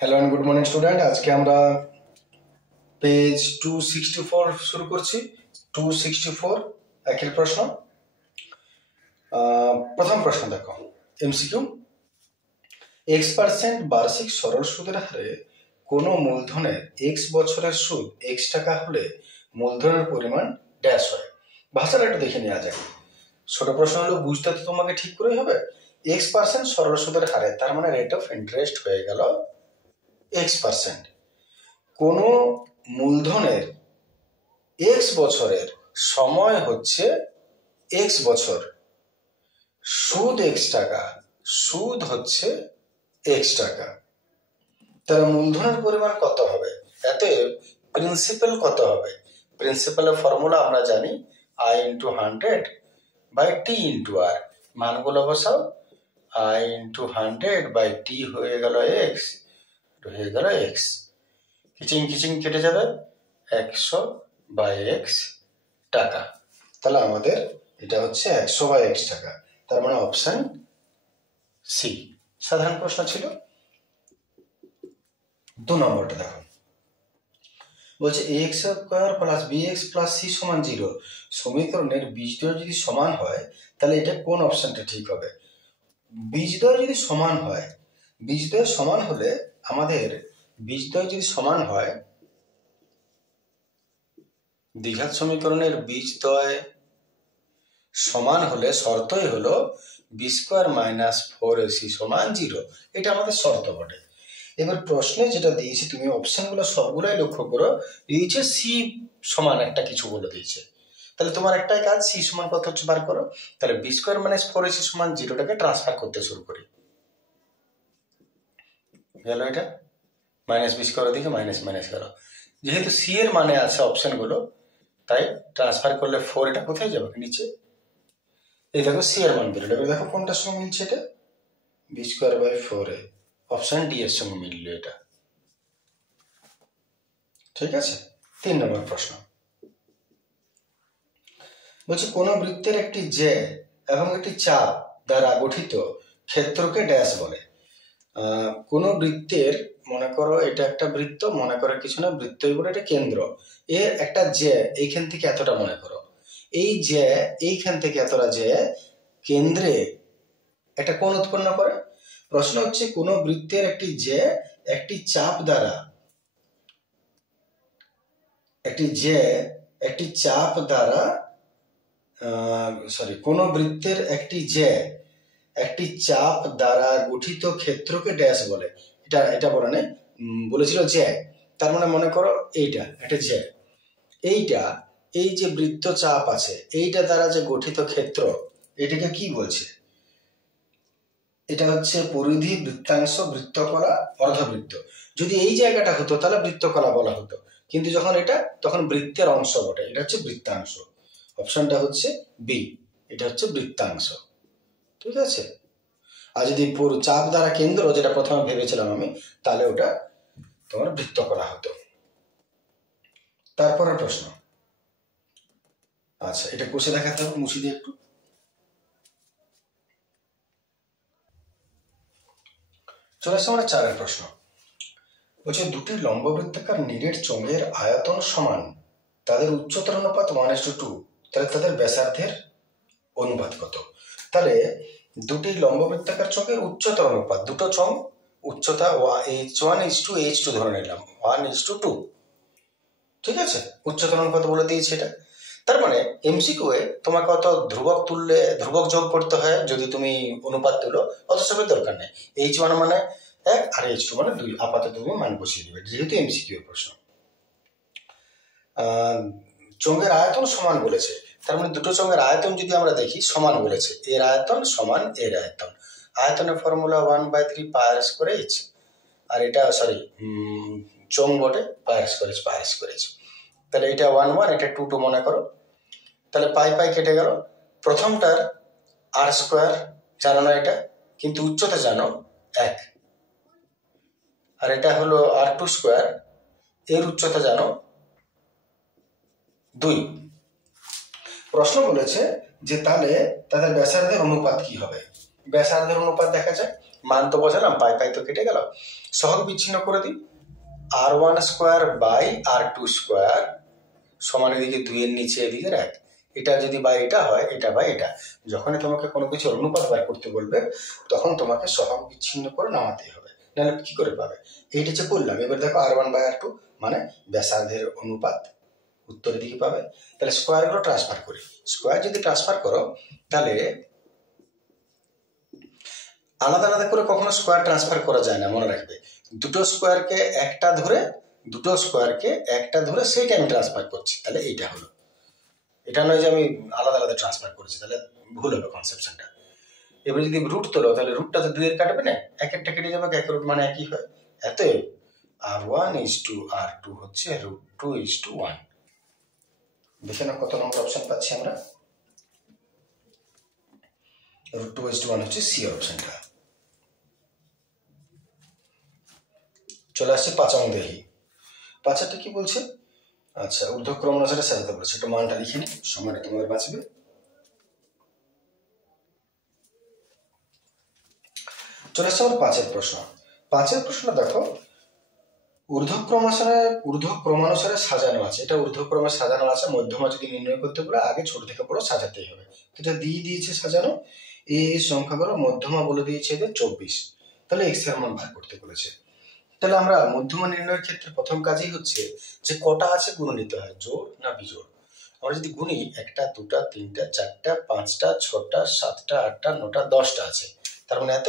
Hello and good morning student. আজকে আমরা page 264 শুরু করছি। 264 একের প্রশ্ন। প্রথম প্রশ্ন দেখো, এমসিকিউ। x% বার্ষিক সরল সুদের হারে কোনো মূলধনের x বছরের সুদ x টাকা হলে মূলধনের পরিমাণ ড্যাশ হয়। ভাষাটা একটু দেখে নেওয়া যায়। ছোট প্রশ্ন হলো, বুঝতে তো তোমাকে ঠিক করেই হবে। x% সরল সুদের হারে, তার মানে রেট অফ ইন্টারেস্ট হয়ে গেল x%। কোন মূলধনের x বছরের সময় হচ্ছে x বছর, সুদ x টাকা, সুদ হচ্ছে x টাকা, তাহলে মূলধনের পরিমাণ কত হবে? এতে প্রিন্সিপাল কত হবে? প্রিন্সিপালের ফর্মুলা আমরা জানি, I into 100 by T into R. মানগুলো বসাও, I ইন্টু 100 বাই টি হয়ে গেল x, হয়ে গেল x। কিচিং কিচিং কেটে যাবে, 100 বাই x টাকা। তাহলে আমাদের এটা হচ্ছে 100 বাই x টাকা, তার মানে অপশন সি। সাধারণ প্রশ্ন ছিল। 2 নম্বরটা দেখো, বলছে ax square plus bx plus c সমান 0 সমীকরণের বীজদ্বয় যদি সমান হয় তাহলে এটা কোন অপশনটা ঠিক হবে? বীজদ্বয় যদি সমান হয়, বীজদ্বয় সমান হলে আমাদের বীজদ্বয় যদি সমান হয়, দ্বিঘাত সমীকরণের বীজদ্বয় সমান হলে শর্তই হলো বি স্কোয়ার মাইনাস 4ac সমান 0। এটা আমাদের শর্ত বটে। এবার প্রশ্নে যেটা দিয়েছি, তুমি অপশনগুলো সবগুলাই লক্ষ্য করো, দিয়েছে সি সমান একটা কিছু বলে দিয়েছে। তাহলে তোমার একটাই কাজ, সি সমান কত হচ্ছে বার করো। তাহলে বি স্কোয়ার মাইনাস 4ac সমান 0টাকে ট্রান্সফার করতে শুরু করি। গেল এটা, মাইনাস বি স্কোয়ার দিকে মাইনাস মাইনাস গেল। যেহেতু সি এর মানে আছে অপশনগুলো, তাই ট্রান্সফার করলে 4, এটা কোথায় যাবে? নিচে। এই দেখো সি এর মান বেরোলো। এবার দেখো কোনটার সঙ্গে মিলছে, এটা B square by 4a, option D এর সঙ্গে মিললো এটা। ঠিক আছে। 3 নম্বর প্রশ্ন বলছে, কোন বৃত্তের একটি জে এবং একটি চাপ দ্বারা গঠিত ক্ষেত্রকে ড্যাশ বলে। কোন বৃত্তের, মনে করো এটা একটা বৃত্ত, মনে করো কিছু না, বৃত্তই বলে এটা কেন্দ্র, এর একটা জে এইখান থেকে এতটা মনে করো, এই জে এইখান থেকে এতটা জে কেন্দ্রে একটা কোণ উৎপন্ন করে। প্রশ্ন হচ্ছে, কোন বৃত্তের একটি জে একটি চাপ দ্বারা, কোন বৃত্তের একটি জে একটি চাপ দ্বারা গঠিত ক্ষেত্রকে ড্যাশ বলে। এটা বলে না, বলেছিল জে, তার মানে মনে করো এইটা একটা জে, এইটা, এই যে বৃত্ত চাপ আছে এইটা দ্বারা যে গঠিত ক্ষেত্র, এটাকে কি বলছে? এটা হচ্ছে পরিধি, বৃত্তাংশ, বৃত্তকলা, অর্ধবৃত্ত। যদি এই জায়গাটা হতো তাহলে বৃত্তকলা বলা হতো, কিন্তু যখন এটা, তখন বৃত্তের অংশ বটে, এটা হচ্ছে বৃত্তাংশ। অপশনটা হচ্ছে বি, এটা হচ্ছে বৃত্তাংশ। ঠিক আছে। আর যদি চাপ দ্বারা কেন্দ্র, যেটা প্রথমে ভেবেছিলাম আমি, তাহলে ওটা তোমার বৃত্তকলা হতো। তারপরে প্রশ্ন, আচ্ছা এটা কষে দেখাতে হবে, মুছি দিয়ে একটু। চলে আসছে আমরা 4 প্রশ্ন। বলছে, দুটি লম্ববৃত্তাকার নিরেট চোঙের আয়তন সমান, তাদের উচ্চতার অনুপাত 1:2, তাহলে তাদের ব্যাসার্ধের অনুপাত কত? তাহলে দুটি লম্ববৃত্তাকার চোঙের উচ্চতার অনুপাত, দুটো চোঙ উচ্চতা h1:h2 ধরে নিলাম, 1:2। ঠিক আছে, উচ্চতার অনুপাত বলে দিয়েছে এটা। তার মানে এমসিকিউ এ তোমাকে অত ধ্রুবক তুললে, ধ্রুবক যোগ করতে হয় যদি তুমি অনুপাত তুলো, অত সবের দরকার নেই। h1 মানে 1 আর h2 মানে 2, আপাতত তুমি মান বসিয়ে দিবে, যেহেতু এমসিকিউ প্রশ্ন। চোঙের আয়তন সমান বলেছে, তার মানে দুটো চোঙের আয়তন যদি আমরা দেখি সমান বলেছে, এর আয়তন সমান এর আয়তন। আয়তনের ফর্মুলা 1/3 পাই স্কয়ার h, আর এটা চোঙ বটে, পাই স্কয়ার h। তাহলে এটা 1 1, এটা 2 2 মনে করো। তাহলে পাই পাই কেটে গেল। প্রথমটার আর স্কোয়ার জানো না এটা, কিন্তু উচ্চতা জানো 1, আর এটা হলো r2 স্কোয়ার, এর উচ্চতা জানো 2। প্রশ্ন বলেছে যে তাহলে তাদের ব্যাসার্ধের অনুপাত কি হবে? ব্যাসার্ধের অনুপাত দেখা যায়, মান তো বসালাম, পাই পাই তো কেটে গেল। সহগ বিচ্ছিন্ন করে দিই, r1 square by r2 square সমান এদিকে 2 এর নিচে এদিকে 1। এটা যদি বাই এটা হয়, এটা বাই এটা। যখনই তোমাকে কোনো কিছুর অনুপাত বার করতে বলবে তখন তোমাকে সহগ বিচ্ছিন্ন করে নামাতেই হবে, নাহলে কি করে পাবে? এইটা যে করলাম, এবার দেখো r1 বাই r2 মানে ব্যাসার্ধের অনুপাত, উত্তরের দিকে পাবে। তাহলে স্কোয়ারগুলো ট্রান্সফার করি, স্কোয়ার যদি ট্রান্সফার করো তাহলে আলাদা আলাদা করে কখনো স্কোয়ার ট্রান্সফার করা যায় না, মনে রাখবে। দুটো স্কোয়ারকে একটা ধরে সেইটা আমি ট্রান্সফার করছি, তাহলে এইটা হলো। এটা নয় যে আমি আলাদা আলাদা ট্রান্সফার করেছি, তাহলে ভুল হবে কনসেপশনটা। এবার যদি রুট তোলো তাহলে রুটটা তো 2 এর কাটবে না, এক একটা কেটে যাবে, এক রুট মানে একই হয়। অতএব r1:r2 হচ্ছে √2:1। দেখে না কত নম্বর অপশন পাচ্ছি আমরা? √2:1 হচ্ছে সি অপশনটা। চলে আসছে 5 অঙ্ক দেখি। 5টা কি বলছে? আচ্ছা, ঊর্ধ্বক্রম অনুসারে সাজাতে বলেছে, একটু মানটা লিখে নি, সময়টা তোমাদের বাঁচবে। চলে আসছে আমার 5 প্রশ্ন। 5 প্রশ্ন দেখো, ঊর্ধ্বক্রমানুসারে সাজানো আছে। এটা ঊর্ধ্বক্রমে সাজানো আছে, মধ্যমা যদি নির্ণয় করতে বলে আগে ছোট থেকে বড় সাজাতেই হবে। এটা দিয়ে দিয়েছে সাজানো, এই সংখ্যাগুলো মধ্যমা বলে দিয়েছে এদের 24। তাহলে এক্স এর মান বার করতে বলেছে। তাহলে আমরা মধ্যমা নির্ণয়ের ক্ষেত্রে প্রথম কাজই হচ্ছে যে কটা আছে গুণ নিতে হয়, জোড় না বিজোড়। আমরা যদি গুনি 1টা 2টা 3টা 4টা 5টা 6টা 7টা 8টা 9টা 10টা আছে, তার মানে এত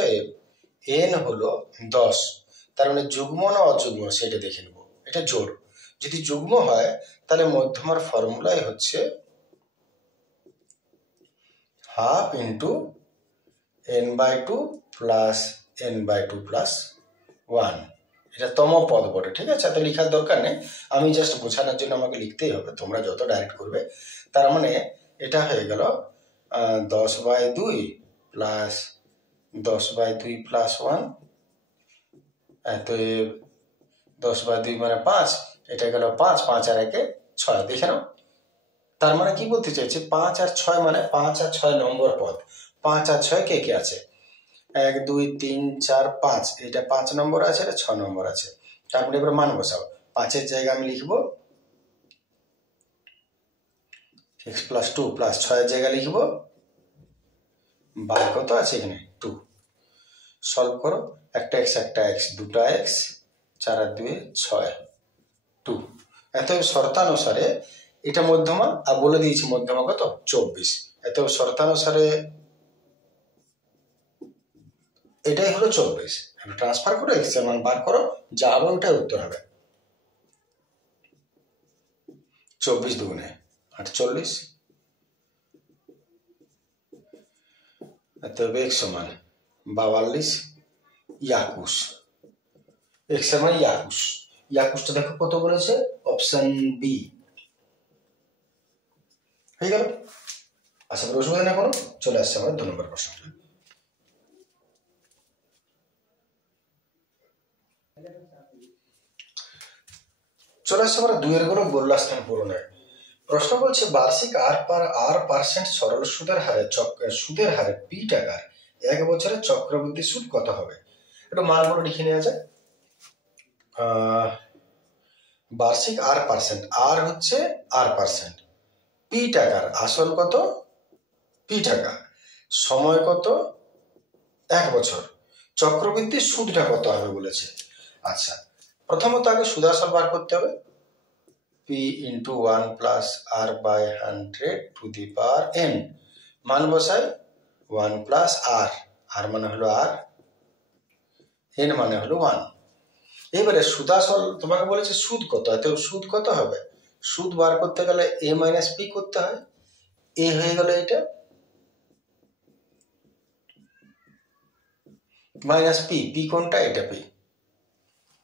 n হলো 10। তার মানে যুগ্ম না অযুগ্ম সেটা দেখে নেব। এটা জোড়, যদি যুগ্ম হয় তাহলে মধ্যমার ফর্মুলাই হচ্ছে half into n/2 plus n/2 plus 1। এটা তম পদ বটে, ঠিক আছে? এত লেখার দরকার নেই, আমি জাস্ট বোঝানোর জন্য আমাকে লিখতেই হবে, তোমরা যত ডাইরেক্ট করবে। তার মানে এটা হয়ে গেল 10/2 প্লাস 10/2 প্লাস 1, এত 10/2 মানে 5, এটা গেল 5, 5 আর 1 6। দেখে নাও, তার মানে কি বলতে চাইছে, 5 আর 6 মানে 5 আর 6 নম্বর পদ। 5 আর 6 কে কে আছে? 1 2 3 4 5, এটা 5 নম্বর আছে, এটা 6 নম্বর আছে। তারপরে এবার মান বসাও। 5 এর জায়গায় আমি লিখবো x + 2 প্লাস 6 এর জায়গায় লিখবো বাই কত আছে এখানে 2। সলভ করো, একটা x একটা x, দুটা x, 4 আর 2 6 2। এত শর্তানুসারে এটা মধ্যমা, আর বলে দিয়েছি মধ্যমা কত 24। এত শর্তানুসারে এটাই হলো 24। ট্রান্সফার করো, x এর মান বার করো, যা হবে ওটাই উত্তর হবে। 24 দুগুণে 48, অতএব x সমান 42 21। x এর মান 21। 21টা দেখো কত বলেছে, অপশন বি হয়ে গেল। আশা করি অসুবিধা না কোনো। চলে আসছে আমার 2 নম্বর প্রশ্নটা। চলে আসছে আমরা 2 এর গড় গোল্লাস্থান পূরণের প্রশ্ন। বলছে বার্ষিক r% সরল সুদের হারে p টাকার 1 বছরে চক্রবৃদ্ধি সুদ কত হবে? একটু মানগুলো লিখে নেওয়া যায়। বার্ষিক r%, আর হচ্ছে r%, p টাকার আসল কত p টাকা, সময় কত 1 বছর, চক্রবৃদ্ধি সুদটা কত হবে বলেছে। আচ্ছা, প্রথমত আগে সুদ আসল বার করতে হবে। p into 1 plus r by 100 to the power n, মান বসাই 1 plus r, r মানে হলো r, n মানে হলো 1। এবারে সুদ আসল তোমাকে বলেছে সুদ কত, এত সুদ কত হবে? সুদ বার করতে গেলে a minus p করতে হয়। a হয়ে গেল এটা, মাইনাস p, p কোনটা? এটা p,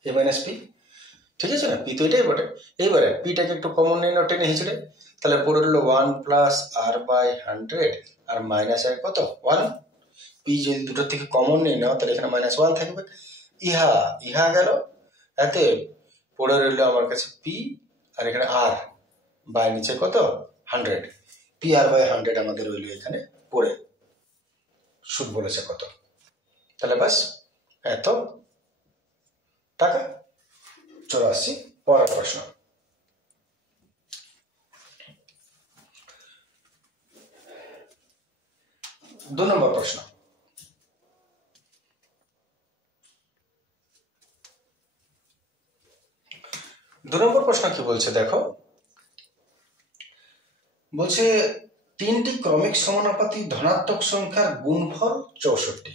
a minus p, ঠিক আছে না? p তো এটাই বটে। এইবারে পিটাকে একটু কমন নিয়ে নাও টেনে হিঁচড়ে, তাহলে পড়ে রইল 1 প্লাস r বাই 100 আর মাইনাস এর কত 1। p যদি দুটোর থেকে কমন নিয়ে নাও তাহলে এখানে -1 থাকবে। ইহা গেল, এতে পড়ে রইল আমার কাছে p আর এখানে r বাই নিচে কত 100। p r বাই 100 আমাদের রইল এখানে পড়ে। সুদ বলেছে কত, তাহলে বাস এত টাকা। চলে আসছি পরের প্রশ্ন। দু নম্বর প্রশ্ন। দু নম্বর প্রশ্ন কি বলছে দেখো, বলছে তিনটি ক্রমিক সমানুপাতি ধনাত্মক সংখ্যার গুণফল 64।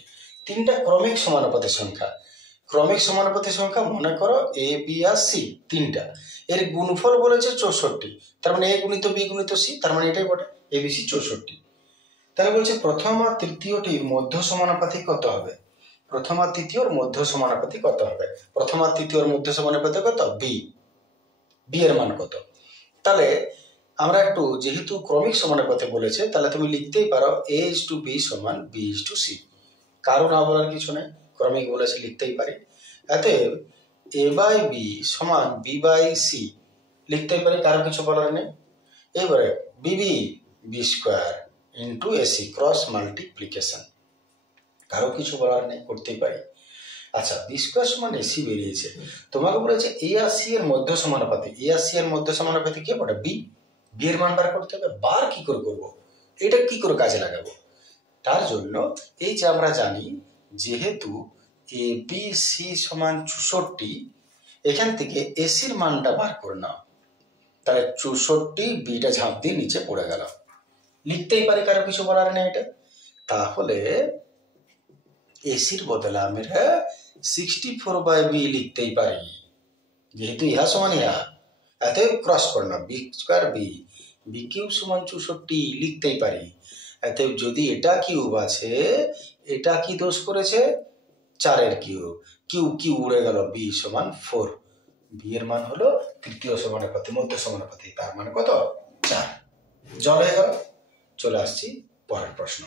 তিনটা ক্রমিক সমানুপাতি সংখ্যা, ক্রমিক সমানুপাতি সংখ্যা মনে করো এ বি আর সি তিনটা, এর গুণফল বলেছে 64। তার মানে এ গুণিত বি গুণিত সি, তার মানে এটাই বটে এবিসি 64। তাহলে বলছে প্রথম আর তৃতীয়টির মধ্য সমানুপাতি কত হবে? প্রথম আর তৃতীয়র মধ্য সমানুপাতি কত হবে? প্রথম আর তৃতীয়র মধ্য সমানুপাতি কত? বি। বি এর মান কত? তাহলে আমরা একটু, যেহেতু ক্রমিক সমানুপাতে বলেছে, তাহলে তুমি লিখতেই পারো এ ইজ টু বি সমান বি ইজ টু সি। কারো না বলার কিছু নেই, ক্রমিক বলেছে লিখতেই পারি। অতএব এ বাই বি সমান বি বাই সি লিখতেই পারি, কারো কিছু বলার নেই। এবারে B B B square into AC cross multiplication, কারো কিছু বলার নেই, করতেই পারি। আচ্ছা, বি স্কোয়ার সমান এসি বেরিয়েছে, তোমাকে বলেছে এ আর সি এর মধ্য সমানুপাতি। এ আর সি এর মধ্য সমানুপাতি কি বটে? বি। বি এর মান বার করতে হবে। বার কি করে করবো? এটা কি করে কাজে লাগাবো? তার জন্য এই যে আমরা জানি, যেহেতু এ বি সি সমান 64, এখান থেকে এসির মানটা বার করে নাও। তাহলে 64, বিটা ঝাঁপ দিয়ে নিচে পড়ে গেল, লিখতেই পারি, কারো কিছু বলার নেই এটা। তাহলে এসির বদলে আমরা 64 বাই বি লিখতেই পারি, যেহেতু ইহা সমান ইহা, এতে ক্রস করে না, B square B, B cube সমান 64 লিখতেই পারি। এতে যদি এটা কিউব আছে, এটা কি দোষ করেছে? 4 কিউব, কিউব কিউব উড়ে গেল, বি সমান 4। বি এর মান হলো তৃতীয় সমানুপাতি, মধ্য সমানুপাতি, তার মানে কত? 4। জল হয়ে গেল। চলে আসছি পরের প্রশ্ন।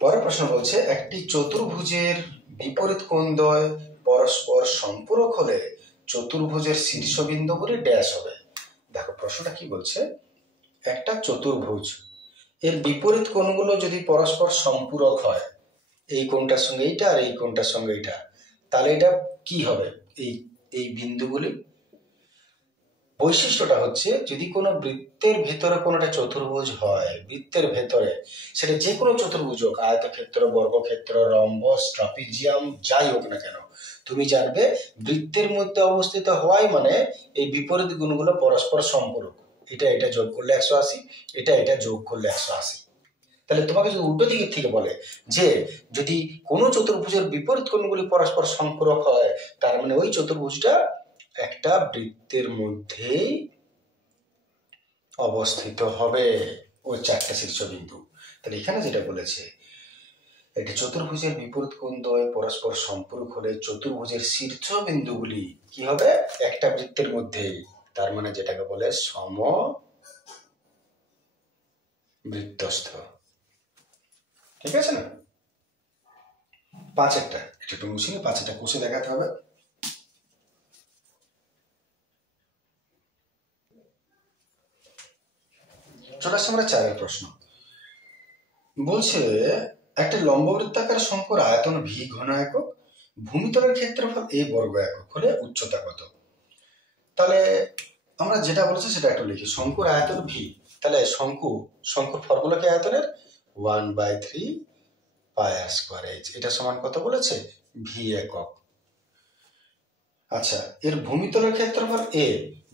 পরের প্রশ্ন বলছে একটি চতুর্ভুজের বিপরীত কোণদ্বয় পরস্পর সম্পূরক হলে চতুর্ভুজের শীর্ষবিন্দুগুলি ড্যাশ হবে। দেখো প্রশ্নটা কি বলছে, একটা চতুর্ভুজ, এর বিপরীত কোণগুলো যদি পরস্পর সম্পূরক হয়, এই কোণটার সঙ্গে এইটা আর এই কোণটার সঙ্গে এইটা, তাহলে এটা কি হবে? এই এই বিন্দুগুলি বৈশিষ্ট্যটা হচ্ছে, যদি কোনো বৃত্তের ভেতরে কোনো একটা চতুর্ভুজ হয়, বৃত্তের ভেতরে, সেটা যে কোনো চতুর্ভুজ হোক, আয়তক্ষেত্র, বর্গক্ষেত্র, রম্বস, ট্রাপিজিয়াম, যাই হোক না কেন, তুমি জানবে বৃত্তের মধ্যে অবস্থিত হওয়াই মানে এই বিপরীত গুণগুলো পরস্পর সম্পূরক। এটা এটা যোগ করলে 180, এটা এটা যোগ করলে 180। তাহলে তোমাকে যদি উল্টো দিকের থেকে বলে যে যদি কোনো চতুর্ভুজের বিপরীত কোণগুলি পরস্পর সম্পূরক হয়, তার মানে ওই চতুর্ভুজটা একটা বৃত্তের মধ্যেই অবস্থিত হবে, ওই 4টা শীর্ষবিন্দু। তাহলে এখানে যেটা বলেছে, একটি চতুর্ভুজের বিপরীত কোণদ্বয় পরস্পর সম্পূরক হলে চতুর্ভুজের শীর্ষবিন্দুগুলি কি হবে? একটা বৃত্তের মধ্যেই, তার মানে যেটাকে বলে সমবৃত্তস্থ। ঠিক আছে না? 5-একটা, এটা একটু মুছিয়ে 5-টা কষে দেখাতে হবে। চলে আসছে আমরা 4-এর প্রশ্ন। বলছে একটা লম্ববৃত্তাকার শঙ্কুর আয়তন ভি ঘন একক, ভূমিতলের ক্ষেত্রফল এ বর্গ একক হলে উচ্চতা কত? তাহলে আমরা যেটা বলেছি সেটা একটু লিখি। শঙ্কুর আয়তন ভি, তাহলে শঙ্কুর ফর্মুলা কি আয়তনের? 1/3 পাই আর স্কোয়ার এইচ, এটা সমান কত বলেছে? ভি একক। আচ্ছা, এর ভূমিতলের ক্ষেত্রফল এ,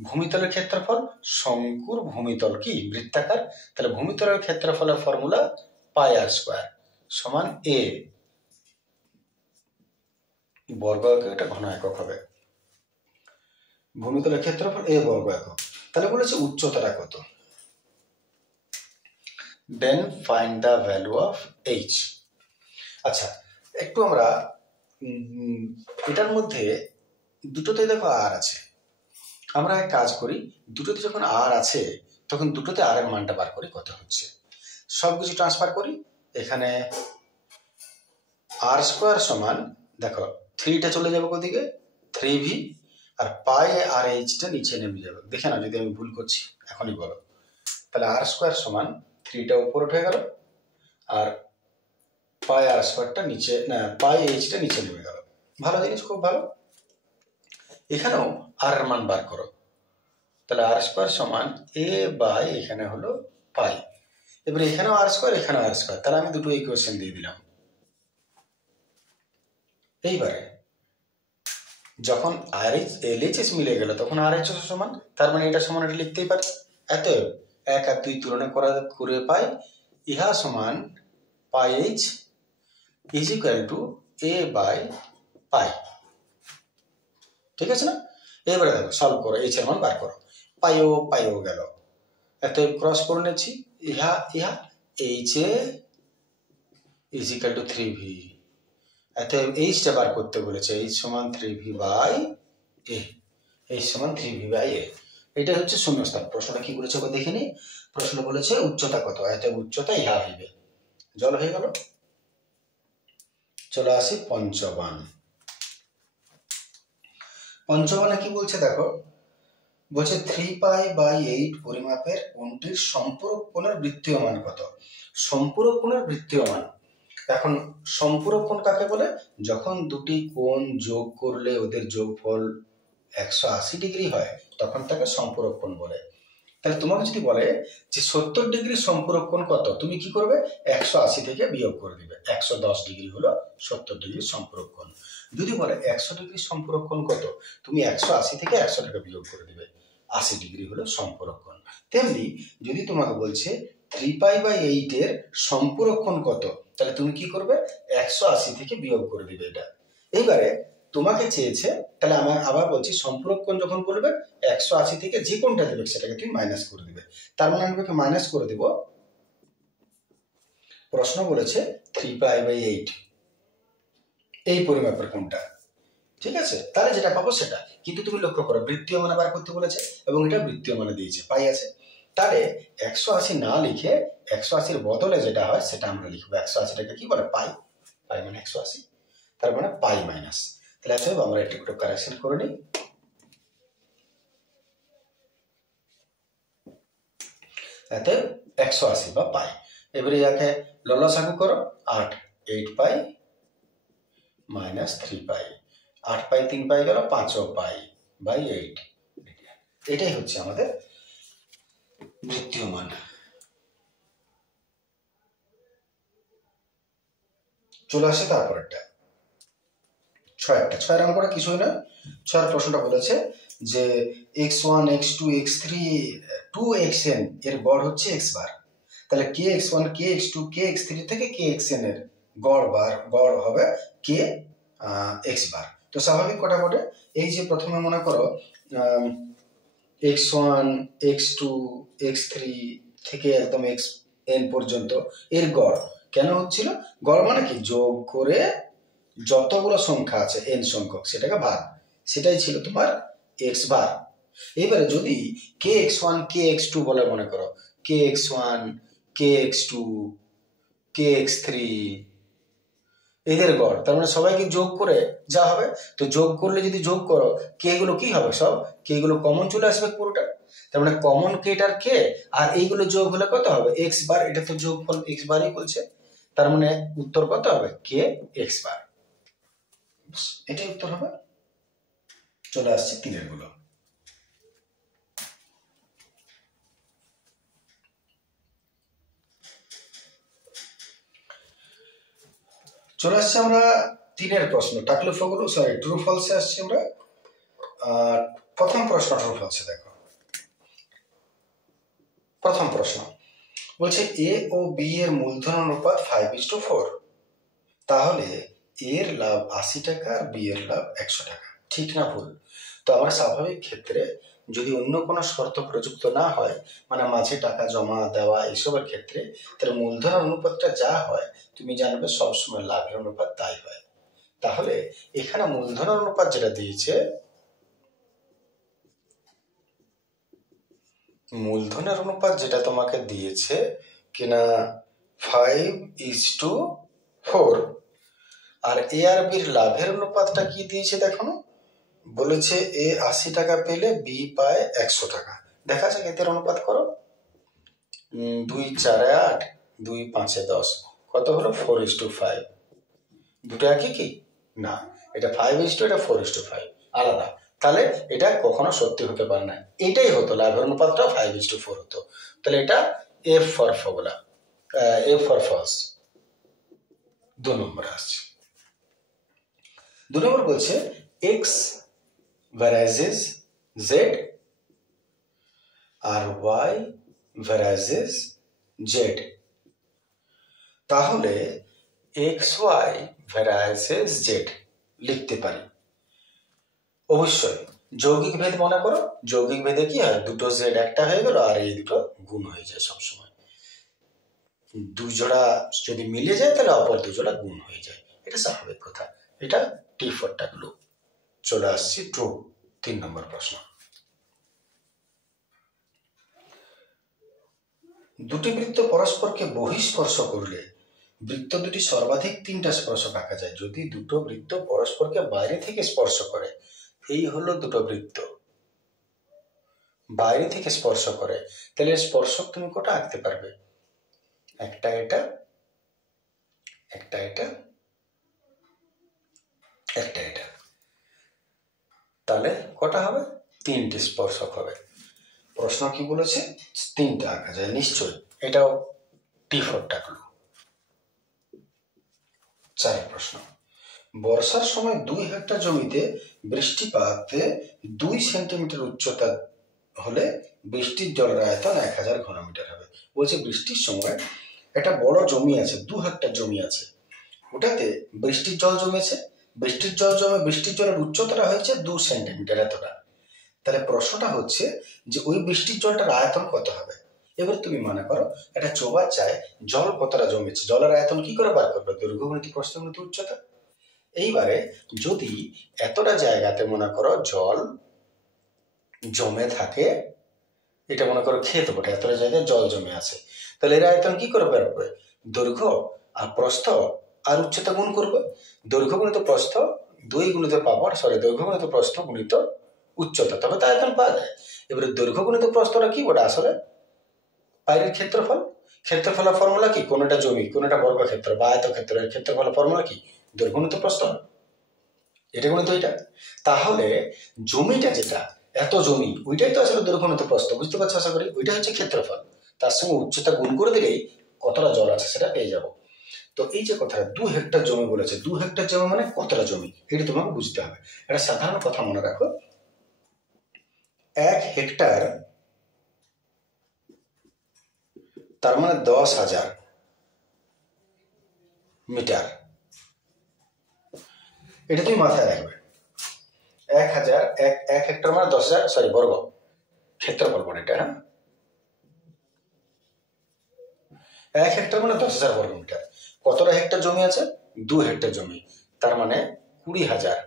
ভূমিতলের ক্ষেত্রফল, শঙ্কুর ভূমিতল কি বৃত্তাকার, তাহলে ভূমিতলের ক্ষেত্রফলের ফর্মুলা পাই আর স্কোয়ার সমান এ বর্গ একক, এটা ঘন একক হবে। ভূমিতলের ক্ষেত্রফল এ বর্গ একক। তাহলে বলেছে উচ্চতাটা কত? Then find the value of H. আচ্ছা, একটু আমরা এটার মধ্যে দুটোতে দেখো আর আছে, আমরা এক কাজ করি, দুটোতে যখন আর আছে তখন দুটোতে আর এর মানটা বার করি কত হচ্ছে। সবকিছু ট্রান্সফার করি, এখানে আর স্কোয়ার সমান, দেখো 3টা চলে যাবে ওদিকে 3v, আর পাই আর এইচটা নিচে নেমে যাবে। দেখে না যদি আমি ভুল করছি, এখনই বলো। তাহলে আর স্কোয়ার সমান 3টা উপরে উঠে গেল, আর পাই আর স্কোয়ারটা নিচে, না পাই এইচটা নিচে নেমে গেল। ভালো জিনিস, খুব ভালো। এখানেও আর এর মান বার করো, তাহলে আর স্কোয়ার সমান এ বাই এখানে হলো পাই। এবারে এখানেও আর স্কোয়ার, এখানেও আর স্কোয়ার, তাহলে আমি দুটো ইকুয়েশন দিয়ে দিলাম। এইবারে যখন আর এইচ এলএইচএস মিলে গেল তখন আর এইচ সমান, তার মানে এটা সমান এটা লিখতেই পারি। অতএব 1 আর 2 তুলনা করে পাই ইহা সমান পাই H is equal to A by pi. ঠিক আছে না? এবারে দেখো সলভ করো, এইচ এর মান বার করো। পাইও গেল, অতএব ক্রস করে নিচ্ছি, ইহা H A is equal two 3v। অতএব এইচটা বার করতে বলেছে, এইচ সমান 3v বাই এ, এইচ সমান 3v বাই এ। এটা হচ্ছে শূন্যস্থান। প্রশ্নটা কি বলেছে দেখে নি। প্রশ্ন বলেছে উচ্চতা কত, অতএব উচ্চতা ইহা হইবে। জল হয়ে গেল। চলে আসি পঞ্চবান। পঞ্চবানে কি বলছে দেখো, বলছে 3π/8 পরিমাপের কোণটির সম্পূরক কোণের বৃত্তীয় মান কত। সম্পূরক কোণের বৃত্তীয় মান, এখন সম্পূরক কোণ কাকে বলে? যখন দুটি কোণ যোগ করলে ওদের যোগফল 180 ডিগ্রি হয় তখন তাকে সম্পূরক কোণ বলে। তাহলে তোমাকে যদি বলে যে 70 ডিগ্রি সম্পূরক কোণ কত, তুমি কি করবে? 180 থেকে বিয়োগ করে দিবে। 110 ডিগ্রি হলো 70 ডিগ্রি সম্পূরক কোণ। যদি বলে 100 ডিগ্রি সম্পূরক কোণ কত, তুমি 180 থেকে 100 টাকা বিয়োগ করে দিবে। 80 ডিগ্রি হলো সম্পূরক কোণ। তেমনি যদি তোমাকে বলছে 3π/8 এর সম্পূরক কোণ কত, তাহলে তুমি কি করবে? 180 থেকে বিয়োগ করে দিবে এটা। এইবারে তোমাকে চেয়েছে, তাহলে আমার আবার বলছি, সম্পূরক কোণ যখন বলবে 180 থেকে যে কোণটা দেবে সেটাকে তুমি মাইনাস করে দিবে। তার মানে আমি মাইনাস করে দেব, প্রশ্ন বলেছে 3π/8 এই পরিমাপের কোণটা। ঠিক আছে, তাহলে যেটা পাবো সেটা। কিন্তু তুমি লক্ষ্য করো বৃত্তীয় মানে বার করতে বলেছে এবং এটা বৃত্তীয় মানে দিয়েছে, পাই আছে। তাহলে 180 না লিখে 180-র বদলে যেটা হয় সেটা আমরা লিখবো। 180টাকে কি বলে? পাই। পাই মানে 180, তার মানে পাই মাইনাস। তাহলে অতএব আমরা একটু একটু কারেকশন করে নিই। অতএব 180 বা পাই। এবারে ইয়াকে লসাগু করো, 8 পাই মাইনাস 3 পাই। 8 পাই 3 পাই গেল, 5 পাই বাই 8। এটাই হচ্ছে আমাদের বৃত্তীয় মান। চলে আসে তারপরেরটা 6 অঙ্কটা কিছুই না। 6 প্রশ্নটা বলেছে যে x1 x2 x3 2xn এর গড় হচ্ছে x বার। তাহলে kx1 kx2 kx3 থেকে kxn এর গড় হবে kx বার। তো স্বাভাবিক কটা বটে। এই যে প্রথমে মনে করো x1 x2 x3 থেকে একদম xn পর্যন্ত এর গড় কেন হচ্ছিল? গড় মানে কি? যোগ করে যতগুলো সংখ্যা আছে n সংখ্যক সেটাকে ভাগ, সেটাই ছিল তোমার x বার। এবারে যদি kx1 kx2 বলে মনে করো, kx1 kx2 kx3 এদের গড়, তার মানে সবাইকে যোগ করে যা হবে। তো যোগ করলে যদি যোগ করো কে গুলো কি হবে? সব কে গুলো কমন চলে আসবে পুরোটা। তার মানে কমন কেটার কে, আর এইগুলো যোগ হলে কত হবে? x বার। এটা তো যোগফল x বারই বলছে, তার মানে উত্তর কত হবে? কে x বার। এটাই উত্তর হবে। চলে আসছে 3 গুলো। চলে আসছে আমরা 3 প্রশ্ন, টাকলুফগুলো সরি ট্রু ফলসে আসছি আমরা। প্রথম প্রশ্ন ট্রু ফলসে দেখো। প্রথম প্রশ্ন বলছে এ ও বি এর মূলধন অনুপাত 5:4, তাহলে এর লাভ 80 টাকা আর বি এর লাভ 100 টাকা। ঠিক না ভুল? তো আমরা স্বাভাবিক ক্ষেত্রে যদি অন্য কোনো শর্ত প্রযুক্ত না হয়, মানে মাঝে টাকা জমা দেওয়া এসবের ক্ষেত্রে, তাহলে মূলধন অনুপাতটা যা হয় তুমি জানবে সবসময় লাভের অনুপাত তাই হয়। তাহলে এখানে মূলধন অনুপাত যেটা দিয়েছে, মূলধনের অনুপাত যেটা তোমাকে দিয়েছে কিনা 5:4, আর এ আর বির লাভের অনুপাতটা কি দিয়েছে দেখো না, বলেছে এ 80 টাকা পেলে বি পায় 100 টাকা। দেখা যাক এদের অনুপাত করো। 2 4 8 2 5 10, কত হলো 4:5। দুটো একই কি না, এটা 5:2, এটা 4:5 আলাদা। তাহলে এটা কখনো সত্যি হতে পারে না। এটাই হতো লাভের অনুপাতটা 5:4 হতো। তাহলে এটা F for formula, F for false. 2 নম্বর আসছে। 2 নম্বর বলছে এক্স ভ্যারাইজেস জেড আর ওয়াই ভ্যারাইজেস জেড। তাহলে এক্স ওয়াই ভ্যারাইজেস জেড লিখতে পারি। অবশ্যই যৌগিক ভেদ মনে করো, যৌগিক ভেদে কি হয়, দুটো জেড একটা হয়ে গেল আর এই দুটো গুণ হয়ে যায় সবসময়। দু জোড়া যদি মিলে যায় তাহলে অপর দু জোড়া গুণ হয়ে যায়, এটা স্বাভাবিক কথা। এটা টি ফর ট্যাবলু। চলে আসছি ট্রু 3 নম্বর প্রশ্ন। দুটি বৃত্ত পরস্পরকে বহিঃস্পর্শ করলে বৃত্ত দুটি সর্বাধিক 3টা স্পর্শক আঁকা যায়। যদি দুটো বৃত্ত পরস্পরকে বাইরে থেকে স্পর্শ করে, এই হলো দুটো বৃত্ত বাইরে থেকে স্পর্শ করে, তাহলে স্পর্শক তুমি কটা আঁকতে পারবে? একটা এটা, একটা এটা, একটা এটা। তাহলে কটা হবে? 3টে স্পর্শক হবে। প্রশ্ন কি বলেছে? 3টা আঁকা যায় নিশ্চয়ই। এটাও টি ফর ট্যাবলু। 4 প্রশ্ন। বর্ষার সময় 2 হেক্টর জমিতে বৃষ্টিপাতে 2 সেন্টিমিটার উচ্চতা হলে বৃষ্টির জলের আয়তন 1000 ঘনমিটার হবে। বলছে বৃষ্টির সময় একটা বড় জমি আছে, 2 হেক্টর জমি আছে, ওটাতে বৃষ্টির জল জমেছে। বৃষ্টির জল জমে বৃষ্টির জলের উচ্চতাটা হয়েছে 2 সেন্টিমিটার, এতটা। তাহলে প্রশ্নটা হচ্ছে যে ওই বৃষ্টির জলটার আয়তন কত হবে? এবার তুমি মনে করো একটা চৌবাচ্চায় জল কতটা জমেছে, জলের আয়তন কি করে বার করবে? দৈর্ঘ্য গুণিত প্রস্থ গুণিত উচ্চতা। এইবারে যদি এতটা জায়গাতে মনে করো জল জমে থাকে, এটা মনে করো ক্ষেত বটে, এতটা জায়গায় জল জমে আছে, তাহলে এর আয়তন কি করে বের হবে? দৈর্ঘ্য আর প্রস্থ আর উচ্চতা গুণ করবে। দৈর্ঘ্য গুণিত প্রস্থ 2 গুণিত পাওয়ার, দৈর্ঘ্য গুণিত প্রস্থ গুণিত উচ্চতা, তবে তা আয়তন পাওয়া যায়। এবারে দৈর্ঘ্য গুণিত প্রস্থটা কি বটে? আসলে বাইরের ক্ষেত্রফল। ক্ষেত্রফলের ফর্মুলা কি? কোনটা জমি কোনটা বর্গক্ষেত্র বা আয়তক্ষেত্রের ক্ষেত্রফলের ফর্মুলা কি? দৈর্ঘ্য গুণিত প্রস্থ, এটা গুণিত এটা। তাহলে জমিটা যেটা, এত জমি, ওইটাই তো আসলে দৈর্ঘ্য গুণিত প্রস্থ। বুঝতে পারছো আশা করি? ওইটা হচ্ছে ক্ষেত্রফল, তার সঙ্গে উচ্চতা গুণ করে দিলেই কতটা জল আছে সেটা পেয়ে যাবো। তো এই যে কথাটা 2 হেক্টর জমি বলেছে, 2 হেক্টর জমি মানে কতটা জমি, এটা তোমাকে বুঝতে হবে। একটা সাধারণ কথা মনে রাখো, 1 হেক্টর তার মানে 10,000 মিটার। এটা তুমি মাথায় রাখবে। 1 হেক্টর মানে 10,000 বর্গ ক্ষেত্রফল পড়ে এটা। হ্যাঁ, 1 হেক্টর মানে 10,000 বর্গ মিটার। কতটা হেক্টর জমি আছে? 2 হেক্টর জমি, তার মানে 20,000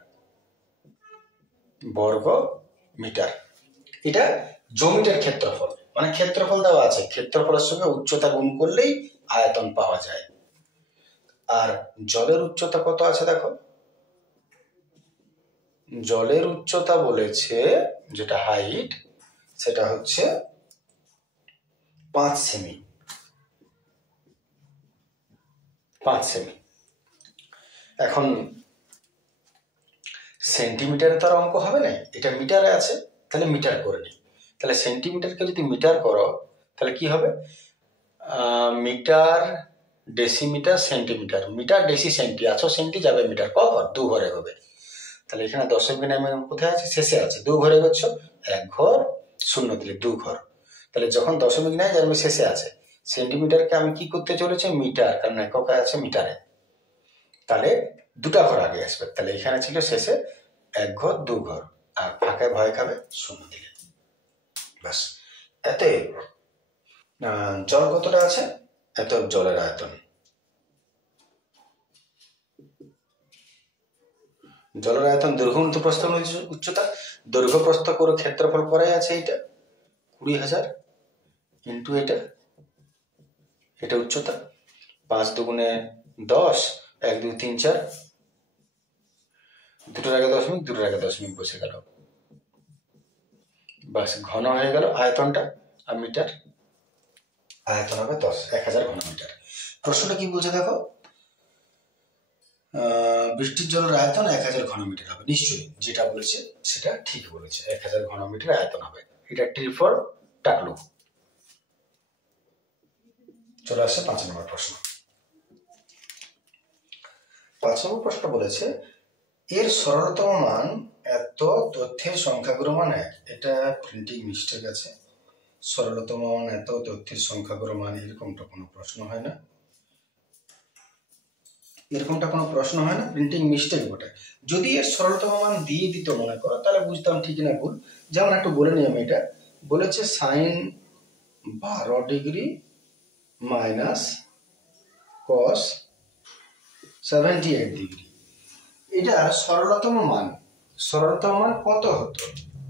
বর্গ মিটার। এটা জমিটার ক্ষেত্রফল, মানে ক্ষেত্রফল দেওয়া আছে, ক্ষেত্রফলের সঙ্গে উচ্চতা গুণ করলেই আয়তন পাওয়া যায়। আর জলের উচ্চতা কত আছে দেখো, জলের উচ্চতা বলেছে যেটা হাইট, সেটা হচ্ছে 5 সেমি। 5 সেমি। এখন সেন্টিমিটারে তার অঙ্ক হবে না, এটা মিটারে আছে, তাহলে মিটার করে নিই। তাহলে সেন্টিমিটারকে যদি মিটার করো তাহলে কি হবে? Metre decimetre centimetre, metre deci centi, আছো সেন্টি যাবে মিটার, ক ঘর? 2 ঘরে হবে। তাহলে এখানে দশমিক নেমে কোথায় আছে? শেষে আছে। 2 ঘরে করছো, 1 ঘর, 0 দিলে 2 ঘর। তাহলে যখন দশমিক নেয় জানবে শেষে আছে। সেন্টিমিটারকে আমি কি করতে চলেছি? মিটার, কারণ এককে আছে মিটারে। তাহলে 2টা ঘর আগে আসবে। তাহলে এখানে ছিল শেষে 1 ঘর 2 ঘর, আর ফাঁকায় ভয় খাবে 0 দিলে। ব্যাস, এতে জল কতটা আছে? এত জলের আয়তন। জলের আয়তন দৈর্ঘ্য গুণিত প্রস্থ উচ্চতা। দৈর্ঘ্য প্রস্থ করে ক্ষেত্রফল পরে আছে এইটা 20,000 ইন্টু এটা, এটা উচ্চতা। 5 দুগুণে 10, 1 2 3 4, দুটোর আগে দশমিক, দুটোর আগে দশমিক বসে গেল। বাস, ঘন হয়ে গেল আয়তনটা। আর মিটার আয়তন হবে 10,000 ঘন মিটার। প্রশ্নটা কি বলছে দেখো, বৃষ্টির জলের আয়তন 1000 ঘনমিটার হবে। নিশ্চয়ই যেটা বলেছে সেটা ঠিক বলেছে, 1000 ঘনমিটার আয়তন হবে। এটা ট্রি ফর টাকলু। চলে আসছে 5 নম্বর প্রশ্ন। 5 নম্বর প্রশ্ন বলেছে এর সরলতম মান এত, তথ্যের সংখ্যাগুলো মান 1। এটা প্রিন্টিং মিস্টেক আছে। সরলতম মান এত, তথ্যের সংখ্যাগুলো মান, এরকমটা কোনো প্রশ্ন হয় না, এরকমটা কোনো প্রশ্ন হয় না, প্রিন্টিং মিস্টেক বটে। যদি এর সরলতম মান দিয়ে দিত মনে করো, তাহলে বুঝতাম ঠিক না ভুল। যেমন একটু বলে নিই আমি, এটা বলেছে sine 12 degree minus cos 78 degree. এটা সরলতম মান, সরলতম মান কত হতো?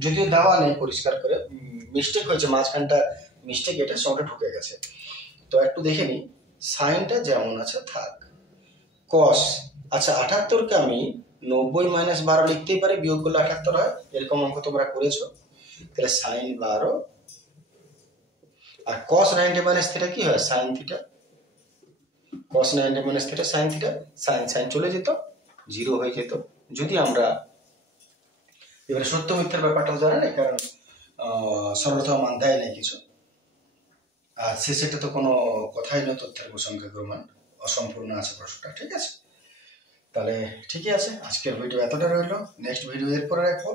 যদিও দেওয়া নেই পরিষ্কার করে, মিস্টেক হয়েছে, মাঝখানটা মিস্টেক, এটা সঙ্গে ঢুকে গেছে। তো একটু দেখে নিই, সাইনটা যেমন আছে থাক। কস, আচ্ছা 78কে আমি 90 মাইনাস 12 লিখতেই পারি, বিয়োগ করলে 78 হয়, এরকম অঙ্ক তোমরা করেছো। তাহলে সাইন 12 আর কস 90 মাইনাস থিটা কি হয়, sine theta. Cos 90 minus theta sine theta, sine sine চলে যেত, 0 হয়ে যেত। যদি আমরা এবারে সত্য মিথ্যার ব্যাপারটাও জানা নেই, কারণ সরলতম মান দেয় নাই কিছু, আর শেষেটা তো কোনো কথাই নয়, তথ্যের সংখ্যাগুলো মান অসম্পূর্ণ আছে প্রশ্নটা, ঠিক আছে। তাহলে ঠিকই আছে, আজকের ভিডিও এতটা রইলো। নেক্সট ভিডিও এরপরে রাখবো,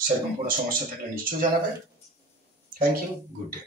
সেরকম কোনো সমস্যা থাকলে নিশ্চয়ই জানাবে। Thank you, good day.